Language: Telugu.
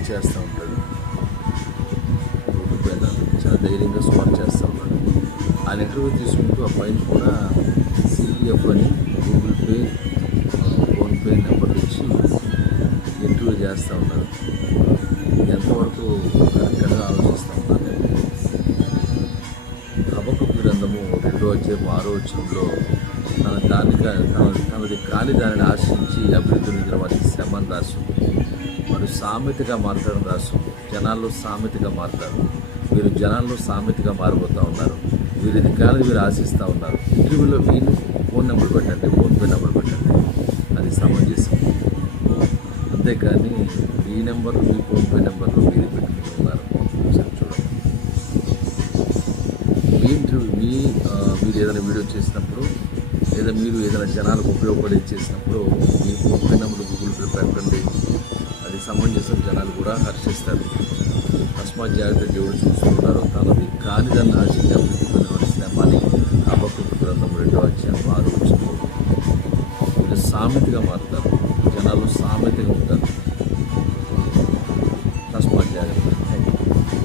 సువార్త చేస్తూ ఉంటాడు. రోడ్డు పైన చాలా ధైర్యంగా సువార్త చేస్తూ ఉన్నాడు. ఆయన ఇంటర్వ్యూ తీసుకుంటూ ఆ పైన కూడా సిపిఎఫ్ అని గూగుల్ పే, ఫోన్పే నెంబర్లు ఇచ్చి ఇంటర్వ్యూ చేస్తూ ఉన్నారు. ఎంతవరకు కరెక్ట్గా ఆలోచిస్తూ ఉన్నారు. హబక్కూకు గ్రంథము 2వ అధ్యాయం 6వ వచనంలో తనది కాని దానిని ఆశించి అభివృద్ధి నిందిన వారికి శ్రమ అని రాస్తుంది. వారు సామెతగా మారతారని రాస్తుంది. జనాల్లో సామెతగా మారుతారు. వీరు జనాల్లో సామెతగా మారిపోతూ ఉన్నారు. వీరు ఇది కాని వీరు ఆశిస్తూ ఉన్నారు. ఇంటర్వ్యూలో వీళ్ళు ఫోన్ నెంబర్ పెట్టండి, ఫోన్పే నెంబర్ పెట్టండి, అది సమంజసం. అంతేకాని మీ నెంబర్లు, మీ ఫోన్పే నెంబర్లు మీరు పెట్టుకుంటున్నారు. ఒకసారి చూడండి. మీరు ఏదైనా వీడియో చేసినప్పుడు లేదా మీరు ఏదైనా జనాలకు ఉపయోగపడే చేసినప్పుడు మీ ఫోన్పే నెంబర్ గూగుల్ పే పెట్టండి, అది సమంజసం. జనాలు కూడా హర్షిస్తారు. తస్మాత్ జాగ్రత్త, దేవుడు చూస్తున్నారు. తనది కాని దాన్ని ఆశించి అభివృద్ధి పొందిన శ్రమ అని హబక్కూకు గ్రంథం 2వ అధ్యాయం 6వ వచనం. వీళ్ళు సామెతగా మారుతారు. జనాలు సామెతగా ఉంటారు.